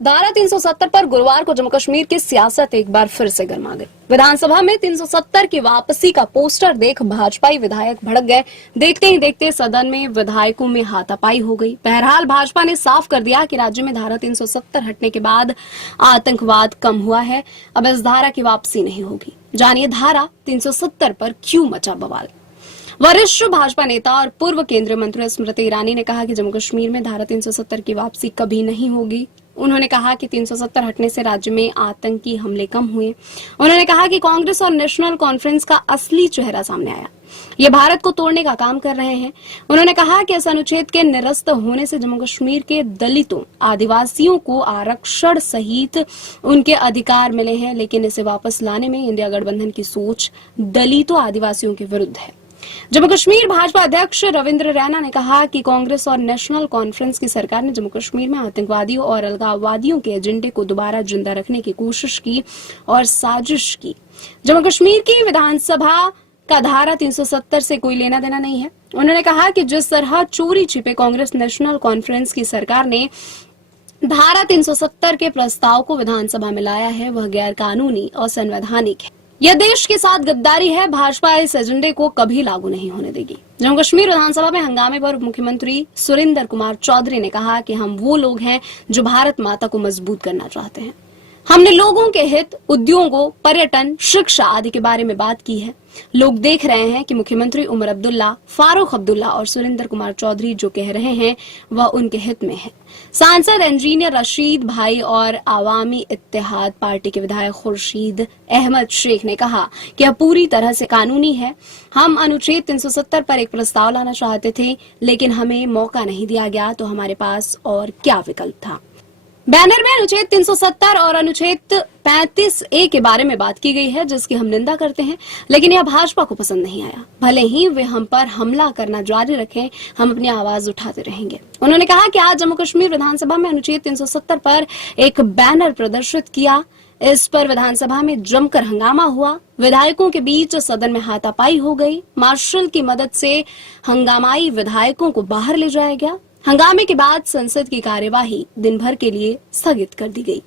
धारा 370 पर गुरुवार को जम्मू कश्मीर की सियासत एक बार फिर से गर्मा गई। विधानसभा में 370 की वापसी का पोस्टर देख भाजपाई विधायक भड़क गए। देखते ही देखते सदन में विधायकों में हाथापाई हो गई। बहरहाल भाजपा ने साफ कर दिया कि राज्य में धारा 370 हटने के बाद आतंकवाद कम हुआ है। अब इस धारा की वापसी नहीं होगी। जानिए धारा 370 पर क्यों मचा बवाल। वरिष्ठ भाजपा नेता और पूर्व केंद्रीय मंत्री स्मृति ईरानी ने कहा कि जम्मू कश्मीर में धारा 370 की वापसी कभी नहीं होगी। उन्होंने कहा कि 370 हटने से राज्य में आतंकी हमले कम हुए। उन्होंने कहा कि कांग्रेस और नेशनल कॉन्फ्रेंस का असली चेहरा सामने आया। ये भारत को तोड़ने का काम कर रहे हैं। उन्होंने कहा कि इस अनुच्छेद के निरस्त होने से जम्मू कश्मीर के दलितों, आदिवासियों को आरक्षण सहित उनके अधिकार मिले हैं, लेकिन इसे वापस लाने में इंडिया गठबंधन की सोच दलितों, आदिवासियों के विरुद्ध है। जम्मू कश्मीर भाजपा अध्यक्ष रविंद्र रैना ने कहा कि कांग्रेस और नेशनल कॉन्फ्रेंस की सरकार ने जम्मू कश्मीर में आतंकवादियों और अलगाववादियों के एजेंडे को दोबारा जिंदा रखने की कोशिश की और साजिश की। जम्मू कश्मीर की विधानसभा का धारा 370 से कोई लेना देना नहीं है। उन्होंने कहा कि जिस तरह चोरी छिपे कांग्रेस नेशनल कॉन्फ्रेंस की सरकार ने धारा 370 के प्रस्ताव को विधानसभा में लाया है, वह गैर कानूनी और असंवैधानिक है। यह देश के साथ गद्दारी है। भाजपा इस एजेंडे को कभी लागू नहीं होने देगी। जम्मू कश्मीर विधानसभा में हंगामे पर मुख्यमंत्री सुरेंद्र कुमार चौधरी ने कहा कि हम वो लोग हैं जो भारत माता को मजबूत करना चाहते हैं। हमने लोगों के हित, उद्योगों, पर्यटन, शिक्षा आदि के बारे में बात की है। लोग देख रहे हैं कि मुख्यमंत्री उमर अब्दुल्ला, फारूक अब्दुल्ला और सुरेंद्र कुमार चौधरी जो कह रहे हैं वह उनके हित में है। सांसद इंजीनियर रशीद भाई और आवामी इत्तेहाद पार्टी के विधायक खुर्शीद अहमद शेख ने कहा कि यह पूरी तरह से कानूनी है। हम अनुच्छेद 370 पर एक प्रस्ताव लाना चाहते थे, लेकिन हमें मौका नहीं दिया गया, तो हमारे पास और क्या विकल्प था। बैनर में अनुच्छेद 370 और अनुच्छेद 35A के बारे में बात की गई है, जिसकी हम निंदा करते हैं, लेकिन यह भाजपा को पसंद नहीं आया। भले ही वे हम पर हमला करना जारी रखें, हम अपनी आवाज उठाते रहेंगे। उन्होंने कहा कि आज जम्मू कश्मीर विधानसभा में अनुच्छेद 370 पर एक बैनर प्रदर्शित किया। इस पर विधानसभा में जमकर हंगामा हुआ। विधायकों के बीच सदन में हाथापाई हो गई। मार्शल की मदद से हंगामाई विधायकों को बाहर ले जाया गया। हंगामे के बाद संसद की कार्यवाही दिन भर के लिए स्थगित कर दी गई।